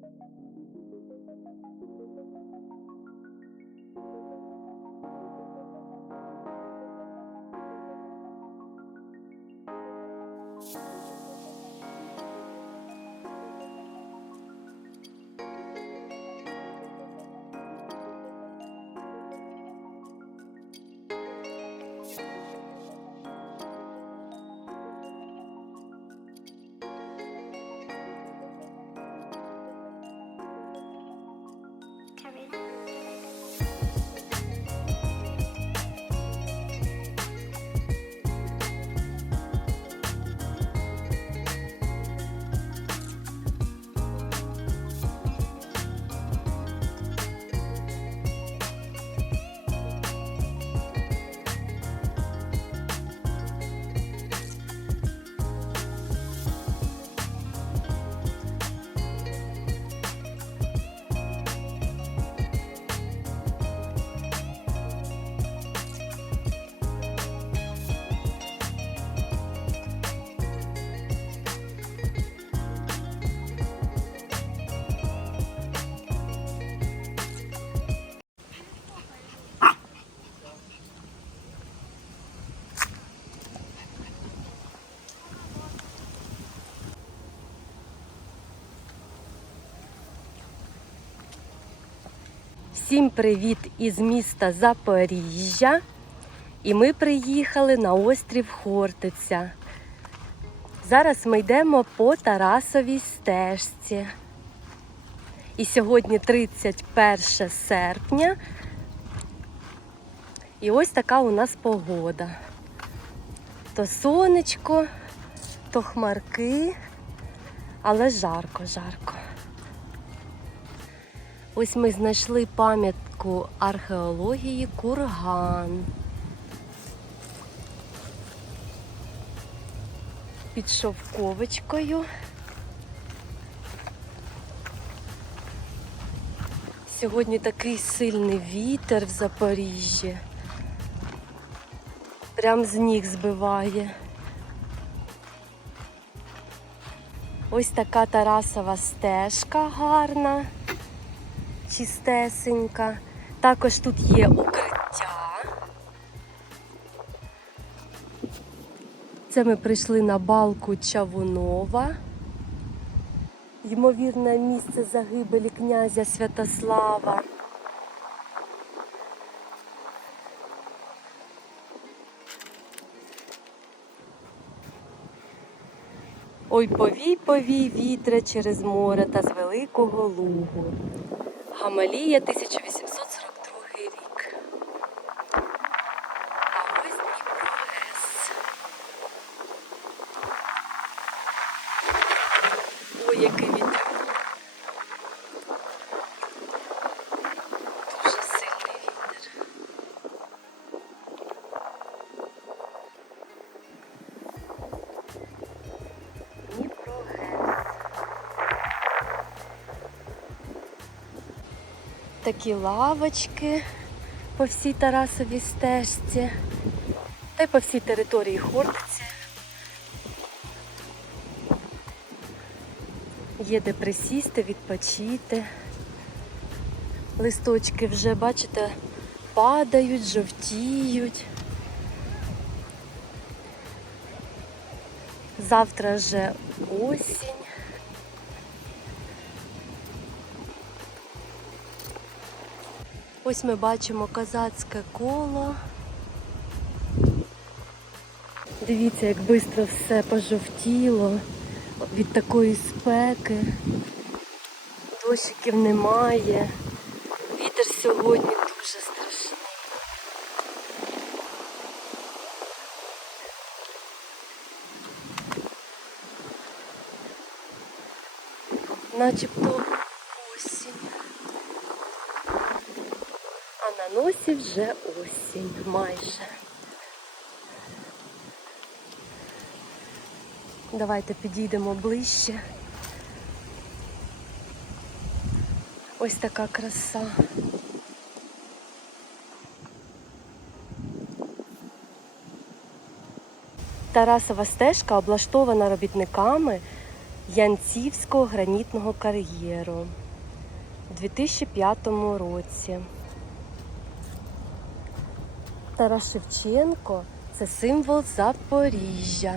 Thank you. Всім привіт із міста Запоріжжя. І ми приїхали на острів Хортиця. Зараз ми йдемо по Тарасовій стежці. І сьогодні 31 серпня. І ось така у нас погода. То сонечко, то хмарки, але жарко, жарко. Ось ми знайшли пам'ятку археології курган. Під шовковичкою. Сьогодні такий сильний вітер в Запоріжжі. Прям з ніг збиває. Ось така Тарасова стежка гарна чистесенька. Також тут є укриття. Це ми прийшли на балку Чавунова. Ймовірне місце загибелі князя Святослава. Ой, повій, повій вітре через море та з великого лугу. Гамалія 1842 рік. А ось і прогрес. Ой, який такі лавочки по всій Тарасовій стежці та й по всій території Хортиці. Є де присісти, відпочити. Листочки вже, бачите, падають, жовтіють. Завтра вже осінь. Ось ми бачимо козацьке коло. Дивіться, як швидко все пожовтіло від такої спеки. Дощиків немає. Вітер сьогодні дуже страшний. Начебто осінь. А на носі вже осінь майже. Давайте підійдемо ближче. Ось така краса. Тарасова стежка облаштована робітниками Янцівського гранітного кар'єру у 2005 році. Тарас Шевченко це символ Запоріжжя.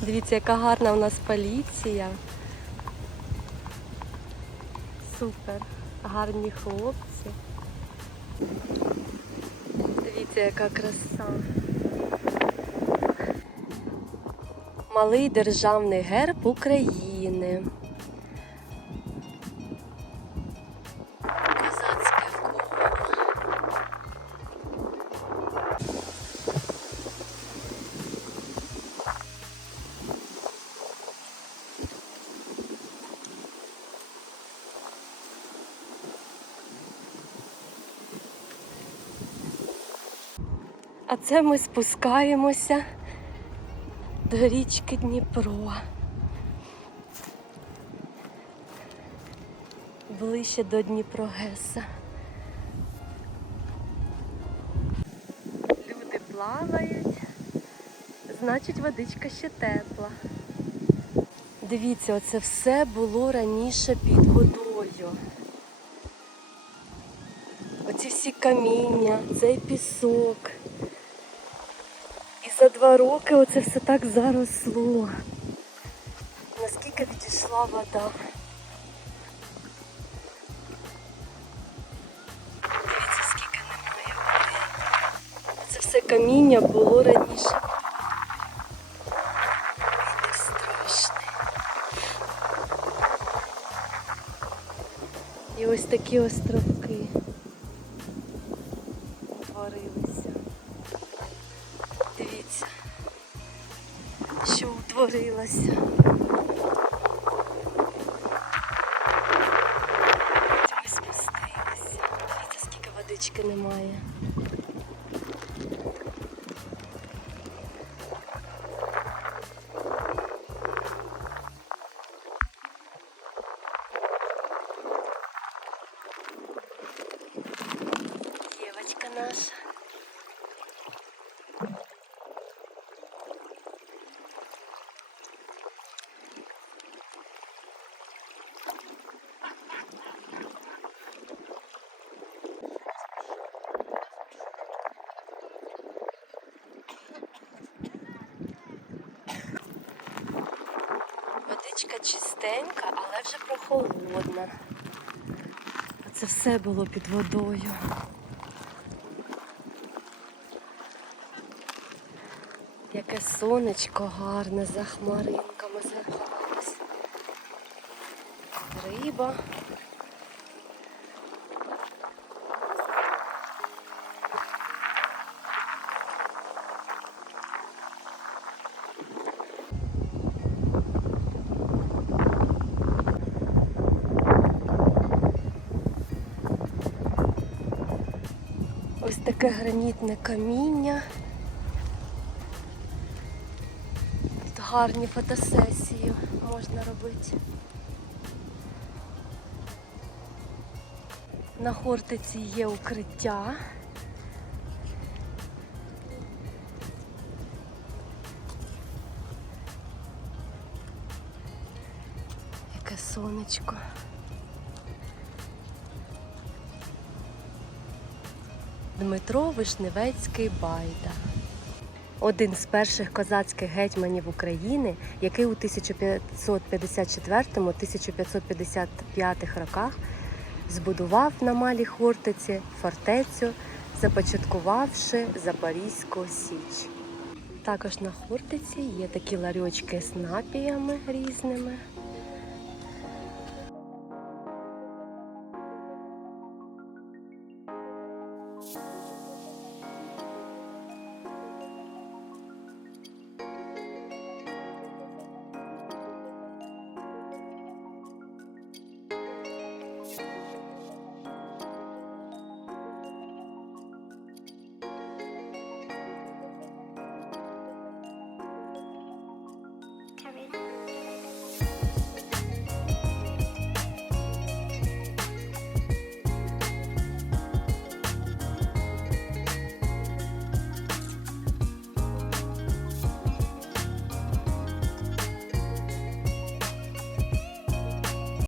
Дивіться, яка гарна у нас поліція. Супер. Гарні хлопці. Дивіться, яка краса. Малий державний герб України. А це ми спускаємося до річки Дніпро. Ближче до Дніпрогеса. Люди плавають, значить водичка ще тепла. Дивіться, оце все було раніше під водою. Оці всі каміння, цей пісок. Два роки оце все так заросло. Наскільки відійшла вода. Дивіться, скільки немає води. Це все каміння було раніше. І ось такі островки утворилися. Що Водичка чистенька, але вже прохолодна. Це все було під водою. Яке сонечко гарне за хмаринками заховалось. Риба. Таке гранітне каміння. Тут гарні фотосесії можна робити. На Хортиці є укриття. Яке сонечко. Дмитро Вишневецький Байда. Один з перших козацьких гетьманів України, який у 1554-1555 роках збудував на Малій Хортиці фортецю, започаткувавши Запорізьку Січ. Також на Хортиці є такі ларьочки з напіями різними.